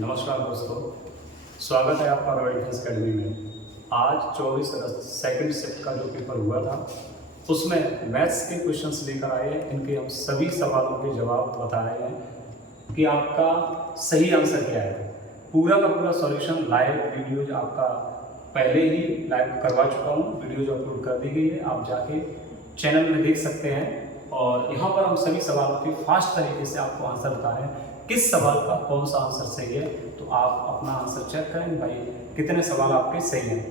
नमस्कार दोस्तों, स्वागत है आपका रॉयल डिफेंस अकेडमी में। आज 24 अगस्त सेकंड शिफ्ट का जो पेपर हुआ था उसमें मैथ्स के क्वेश्चंस लेकर आए हैं। इनके हम सभी सवालों के जवाब बता रहे हैं कि आपका सही आंसर क्या है। पूरा का पूरा सॉल्यूशन लाइव वीडियोज आपका पहले ही लाइव करवा चुका हूँ, वीडियोज अपलोड कर दी गई है, आप जाके चैनल में देख सकते हैं। और यहाँ पर हम सभी सवालों के फास्ट तरीके से आपको आंसर बता रहे हैं, किस सवाल का कौन सा आंसर सही है। तो आप अपना आंसर चेक करें भाई, कितने सवाल आपके सही हैं।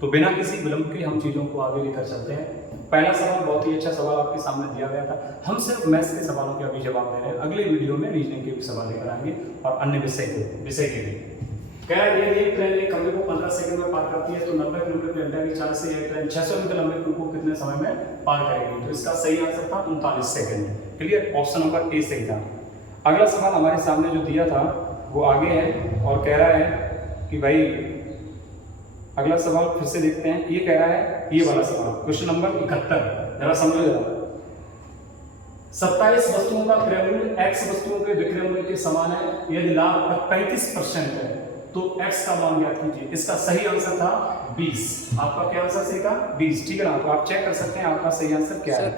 तो बिना किसी विलंब के हम चीज़ों को आगे लेकर चलते हैं। पहला सवाल बहुत ही अच्छा सवाल आपके सामने दिया गया था। हम सिर्फ मैथ्स के सवालों के अभी जवाब दे रहे हैं, अगले वीडियो में रीजनिंग के भी सवाल लेकर आएंगे और अन्य विषय के भी। कह रहा है ये ट्रेन एक कमरे को 15 सेकंड में पार करती है, तो 90 किलोमीटर घंटे की चाल से ये ट्रेन 600 मीटर लंबे पुल को कितने समय में पार करेगी। तो इसका सही आंसर था 39 second. Clear, option number A सही था। अगला सवाल हमारे सामने जो दिया था वो आगे है और कह रहा है कि भाई, अगला सवाल फिर से देखते हैं। ये कह रहा है, ये वाला सवाल क्वेश्चन नंबर 71, जरा समझो जरा। 27 वस्तुओं का क्रय मूल्य x वस्तुओं के विक्रय मूल्य के समान है। यदि लाभ का 35% है तो x का मान ज्ञात कीजिए। इसका सही आंसर था 20। आपका क्या आंसर सही था? 20। ठीक है ना, तो आप चेक कर सकते हैं आपका सही आंसर क्या है।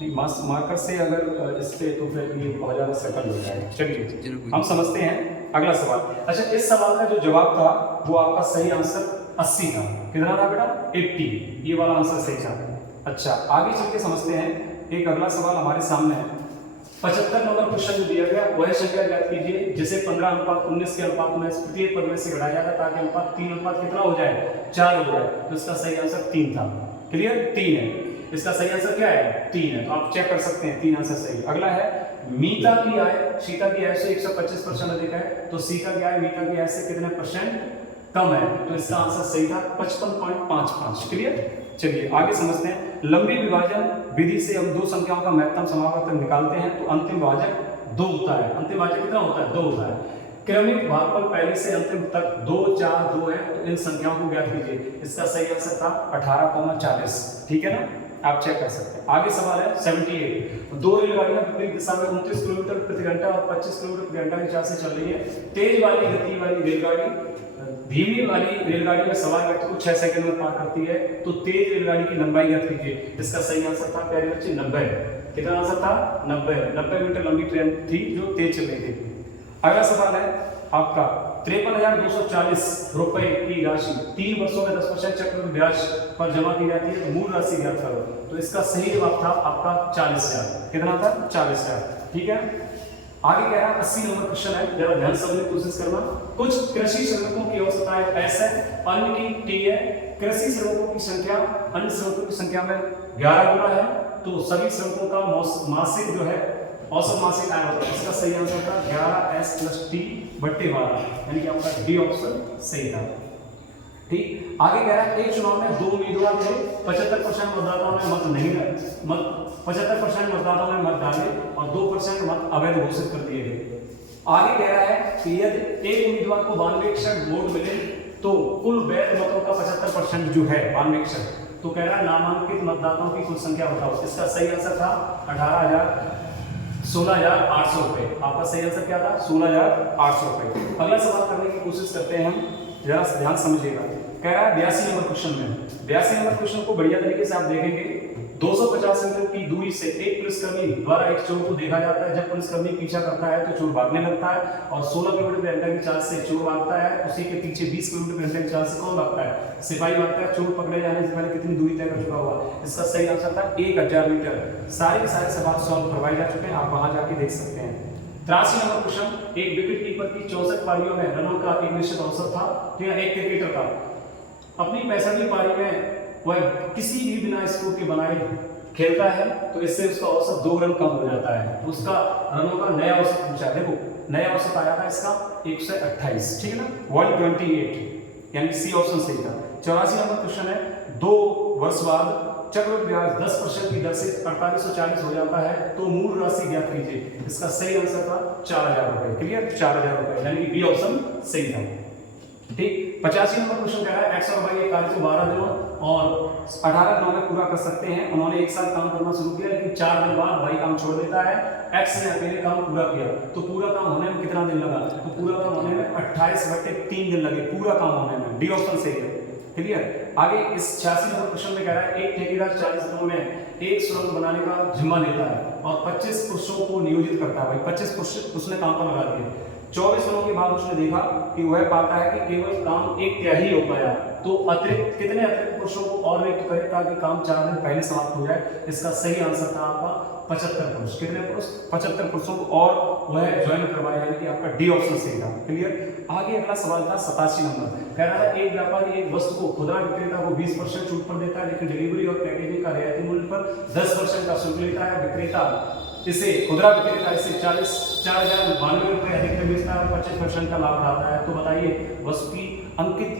मार्कर से अगर इस पे तो फिर ये बहुत ज़्यादा सर्कल हो जाएगा। चलिए हम समझते हैं अगला सवाल। अच्छा, इस सवाल का जो जवाब था वो आपका सही आंसर 80 था। कितना था बेटा? 80। ये वाला आंसर सही था। अच्छा, आगे चल के समझते हैं। एक अगला सवाल हमारे सामने है। 75 नंबर क्वेश्चन जो दिया गया वह संख्या ज्ञात कीजिए जिसे 15:19 के अनुपात में प्रत्येक पद में से घटाया जाएगा ताकि अनुपात 3 अनुपात कितना हो जाए? 4 हो जाए। तो इसका सही आंसर 3 था। क्लियर, 3 है। इसका सही आंसर क्या है? 3 है। तो आप चेक कर सकते हैं 3 आंसर सही। अगला है, मीता की आय सीता की आय से 125% अधिक है, तो सीता की आय मीता की आय से कितने परसेंट कम है? तो इसका आंसर सही था 55.55। क्लियर, चलिए आगे समझते हैं। लंबी विभाजन विधि से हम दो संख्याओं का महत्तम समावर्तक निकालते हैं तो अंतिम भाजक 2 होता है। अंतिम भाजक कितना होता है? 2 होता है। क्रमिक भागफल पहले से अंतिम तक 2, 4, 2 है, तो इन संख्याओं को ज्ञात कीजिए। इसका सही आंसर था 18,40। ठीक है ना, आप चेक कर सकते हैं। आगे सवाल है 78। दो रेलगाड़ियां विपरीत दिशा में 29 किलोमीटर प्रति घंटा और 25 किलोमीटर प्रति घंटा की चाल से चल रही है। तेज वाली गति वाली रेलगाड़ी धीमी वाली रेलगाड़ी में सवार व्यक्ति को 6 सेकंड में पार करती है, तो तेज रेलगाड़ी की लंबाई ज्ञात कीजिए। इसका सही आंसर था प्यारे बच्चे 90। कितना आंसर था? 90 मीटर लंबी ट्रेन थी जो तेज चल रही थी। अगला सवाल है आपका 53,240 रुपए की राशि 3 वर्षों में 10% चक्रवृद्धि ब्याज पर जमा की जाती है, तो मूल राशि ज्ञात करो। तो इसका सही जवाब था आपका 40,000। कितना था? 40,000। ठीक है, आगे कह रहा है 80 नंबर क्वेश्चन है, जरा ध्यान से समझने की कोशिश करना। कुछ कृषि श्रमिकों की औसत एस है, अन्य की टी है। कृषि श्रमिकों की संख्या अन्य श्रमिकों की संख्या में 11 गुना है, तो सभी श्रमिकों का मासिक जो है औसत मासिक आय होता है। इसका सही आंसर था 11s + t बट्टे 12, यानी कि आपका डी ऑप्शन सही था। ठीक, आगे कह रहा है एक चुनाव में 2 उम्मीदवार थे, 75% मतदाताओं ने मत नहीं 75% मतदाताओं ने मत डाले और 2% मत अवैध घोषित कर दिए गए। आगे कह रहा है कि यदि एक उम्मीदवार को 92% वोट मिले तो कुल वैध मतों का 75% जो है 92%, तो कह रहा है नामांकित मतदाताओं की कुल संख्या बताओ। इसका सही आंसर था 16,800 रुपए। आपका सही आंसर क्या था? 16,800 रुपए। अगला सवाल करने की कोशिश करते हैं हम, जरा ध्यान समझिएगा। कह रहा है 82 नंबर क्वेश्चन में, 82 नंबर क्वेश्चन को बढ़िया तरीके से आप देखेंगे। 250 मीटर की दूरी से एक पुलिसकर्मी द्वारा एक चोर को देखा जाता है। जब पुलिसकर्मी पीछा करता है तो चोर भागने लगता है और 16 किलोमीटर प्रति घंटा की चाल से चोर भागता है। उसी के पीछे 20 किलोमीटर प्रति घंटा की चाल से कौन भागता है? सिपाही भागता है। चोर पकड़े जाने से पहले कितनी दूरी तय कर चुका हुआ? इसका सही आंसर था 1000 मीटर। सारे के सारे सवाल सॉल्व करवाए जा चुके हैं, आप वहां जाके देख सकते हैं। 83 नंबर क्वेश्चन, एक विकेट कीपर की 64 पारियों में रनों का एक निश्चित औसत था। ठीक है, एक क्रिकेटर का अपनी 65वीं पारी में वह किसी भी बिना स्कोर के बनाए खेलता है, तो इससे उसका औसत 2 रन कम हो जाता है। तो उसका रनों का नया औसत पूछा है। देखो नया औसत आया था इसका 128। ठीक है ना, 128, यानी सी ऑप्शन सही था। 84 नंबर क्वेश्चन है, 2 वर्ष बाद चक्रवृद्धि ब्याज 10% की दर से 4840 हो जाता है, तो मूल राशि ज्ञात कीजिए। इसका सही आंसर था 4000 रुपए। क्लियर, 4000 रुपए, यानी कि बी ऑप्शन सही था। ठीक, 85 नंबर क्वेश्चन कह रहा है x और y एक कार्य को 12 दिनों और 18 में पूरा कर सकते हैं। उन्होंने एक साल काम करना शुरू किया, लेकिन 4 दिन बाद भाई काम छोड़ देता है। एक्स ने अकेले काम पूरा किया, तो पूरा काम होने में कितना दिन लगा? तो पूरा काम होने में 28/3 दिन लगे पूरा काम होने में। डी ऑप्शन सही है। क्लियर। आगे इस 86 नंबर क्वेश्चन में कह रहा है एक ठेकेदार 40 दिनों में एक सुरंग बनाने का जिम्मा लेता है और 25 पुरुषों को नियोजित करता है। भाई 25 पुरुष उसने काम पर लगा दिए। 24 दिनों के बाद उसने देखा कि वह पाता है कि केवल काम 1/3 हो पाया, तो अतिरिक्त कितने अतिरिक्त पुरुषों को और नियुक्त करे ताकि काम 4 दिन पहले समाप्त हो जाए? इसका सही आंसर था आपका 75 पुरुष। कितने पुरुष? 75 पुरुषों को और वह ज्वाइन करवाया, यानी कि आपका डी ऑप्शन सही था। क्लियर। आगे अगला सवाल था 87 नंबर। कह रहा है एक व्यापारी एक वस्तु को खुदरा विक्रेता को 20% छूट पर देता है, लेकिन डिलीवरी और पैकेजिंग का रियायती मूल्य पर 10% का शुल्क लेता है। विक्रेता इसे खुदरा विक्रेता इसे 4,092 रुपये अधिक में बेचता है और 25% का लाभ उठाता है। तो बताइए वस्तु की अंकित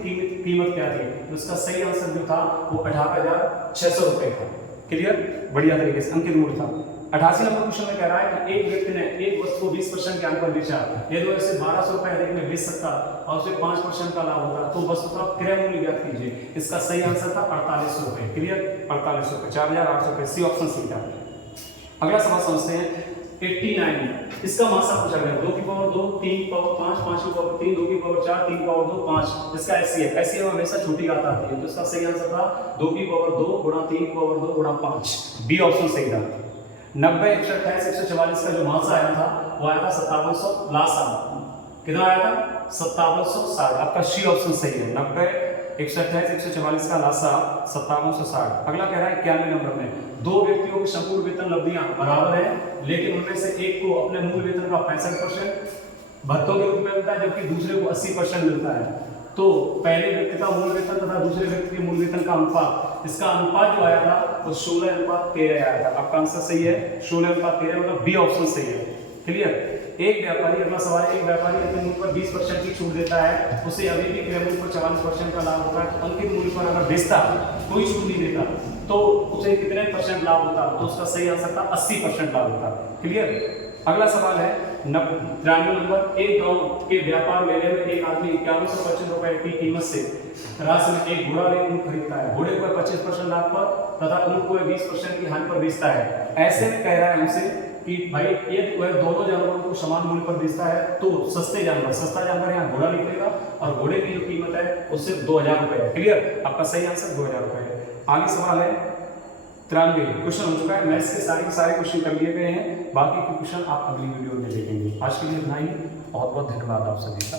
कीमत क्या थी? तो इसका सही आंसर जो था वो 18,600 रुपये था। क्लियर। बढ़िया तरीके से अंकित मूल्य था। 88 नंबर क्वेश्चन में कह रहा है कि एक व्यक्ति ने एक वस्तु को 20% के अंक पर बेचा, यदि वह इसे 1200 रुपये अधिक में बेच सकता और उसे 5% का लाभ होता, तो वस्तु का क्रय मूल्य ज्ञात कीजिए। इसका सही आंसर था 4800 रुपये। क्लियर। 4800 रुपये, 4,800 रुपये। सी ऑप्शन सही था। अगला सवाल समझते हैं 89। इसका मासा पूछा गया 2 की पावर 2, 3 की पावर 5, 5 की पावर 3, 2 की पावर 4, 3 की पावर 2, 5। इसका एचसीएफ हमेशा छोटी घात आती है, तो इसका सही आंसर था 2 की पावर 2 गुणा 3 की पावर 2 गुणा 5। बी ऑप्शन सही था। 90, 128, 144 का जो मासा आया था वो आया था 5760। कितना आया था? 5760। आपका सी ऑप्शन सही है। 90, 128, 144 का लासा 5760। अगला कह रहा है 91 नंबर में दो व्यक्तियों की संपूर्ण वेतन लब्धियां बराबर है, लेकिन उनमें से एक को अपने मूल वेतन का 65% भत्तों के रूप में मिलता है, जबकि दूसरे को 80% मिलता है। तो पहले व्यक्ति का मूल वेतन तथा दूसरे व्यक्ति के मूल वेतन का अनुपात, इसका अनुपात जो आया था वो 16:13 आया था। आपका आंसर सही है। 16:13 मतलब बी ऑप्शन सही है। क्लियर। एक व्यापारी, अगला सवाल, एक व्यापारी अपने मूल्य पर 20% की छूट देता है, उसे अभी भी क्रय मूल्य पर 44% का लाभ होता है। तो अंकित मूल्य पर अगर बेचता, कोई छूट नहीं देता, तो उसे कितने % लाभ होता? तो उसका सही आंसर था 80% लाभ होता। क्लियर। अगला सवाल है 93 नंबर। एक गांव के व्यापार मेले में एक आदमी 5125 रुपए की कीमत से राशि में एक घोड़ा एक ऊंट खरीदता है। घोड़े को 25% लाभ पर तथा ऊंट को 20% की हानि पर बेचता है। ऐसे में कह रहा है हमसे कि भाई ये वह दोनों जानवरों को समान मूल्य पर बेचता है, तो सस्ता जानवर यहाँ घोड़ा निकलेगा और घोड़े की जो कीमत है वो सिर्फ 2000 रुपये है। क्लियर। आपका सही आंसर 2000 रुपये है। आगे सवाल है 93 क्वेश्चन हो चुका है। मैथ्स के सारे क्वेश्चन कर लिए गए हैं, बाकी के क्वेश्चन आप अगली वीडियो में देखेंगे। आज के लिए इतना ही। बहुत बहुत धन्यवाद आप सभी का।